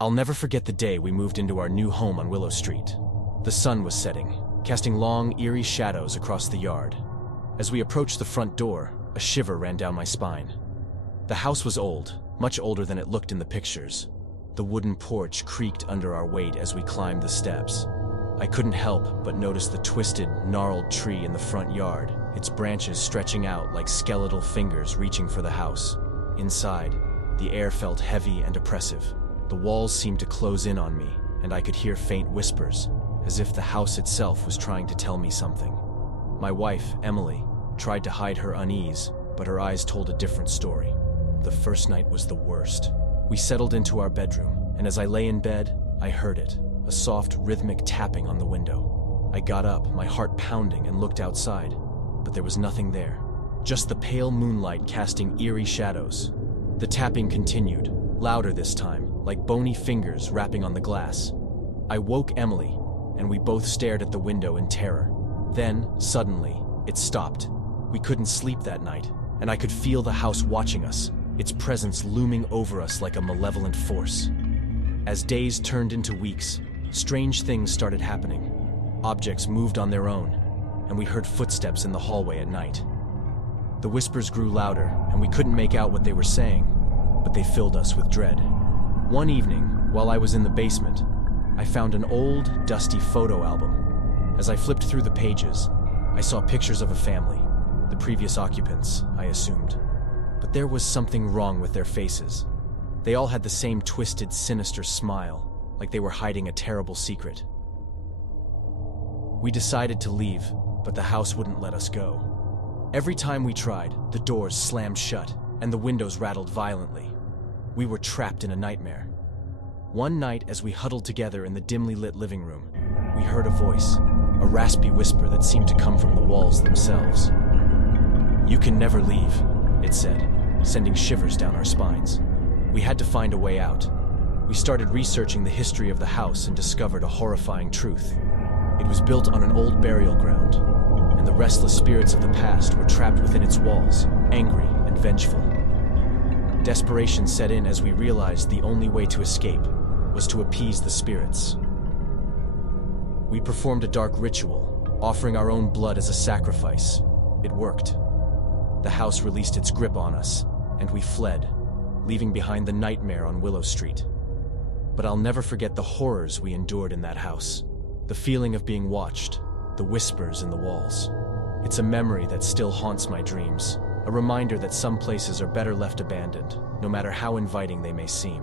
I'll never forget the day we moved into our new home on Willow Street. The sun was setting, casting long, eerie shadows across the yard. As we approached the front door, a shiver ran down my spine. The house was old, much older than it looked in the pictures. The wooden porch creaked under our weight as we climbed the steps. I couldn't help but notice the twisted, gnarled tree in the front yard, its branches stretching out like skeletal fingers reaching for the house. Inside, the air felt heavy and oppressive. The walls seemed to close in on me, and I could hear faint whispers, as if the house itself was trying to tell me something. My wife, Emily, tried to hide her unease, but her eyes told a different story. The first night was the worst. We settled into our bedroom, and as I lay in bed, I heard it, a soft, rhythmic tapping on the window. I got up, my heart pounding, and looked outside, but there was nothing there. Just the pale moonlight casting eerie shadows. The tapping continued, louder this time, like bony fingers rapping on the glass. I woke Emily, and we both stared at the window in terror. Then, suddenly, it stopped. We couldn't sleep that night, and I could feel the house watching us, its presence looming over us like a malevolent force. As days turned into weeks, strange things started happening. Objects moved on their own, and we heard footsteps in the hallway at night. The whispers grew louder, and we couldn't make out what they were saying, but they filled us with dread. One evening, while I was in the basement, I found an old, dusty photo album. As I flipped through the pages, I saw pictures of a family, the previous occupants, I assumed. But there was something wrong with their faces. They all had the same twisted, sinister smile, like they were hiding a terrible secret. We decided to leave, but the house wouldn't let us go. Every time we tried, the doors slammed shut, and the windows rattled violently. We were trapped in a nightmare. One night, as we huddled together in the dimly lit living room, we heard a voice, a raspy whisper that seemed to come from the walls themselves. "You can never leave," it said, sending shivers down our spines. We had to find a way out. We started researching the history of the house and discovered a horrifying truth. It was built on an old burial ground, and the restless spirits of the past were trapped within its walls, angry and vengeful. Desperation set in as we realized the only way to escape was to appease the spirits. We performed a dark ritual, offering our own blood as a sacrifice. It worked. The house released its grip on us, and we fled, leaving behind the nightmare on Willow Street. But I'll never forget the horrors we endured in that house. The feeling of being watched, the whispers in the walls. It's a memory that still haunts my dreams, a reminder that some places are better left abandoned, no matter how inviting they may seem.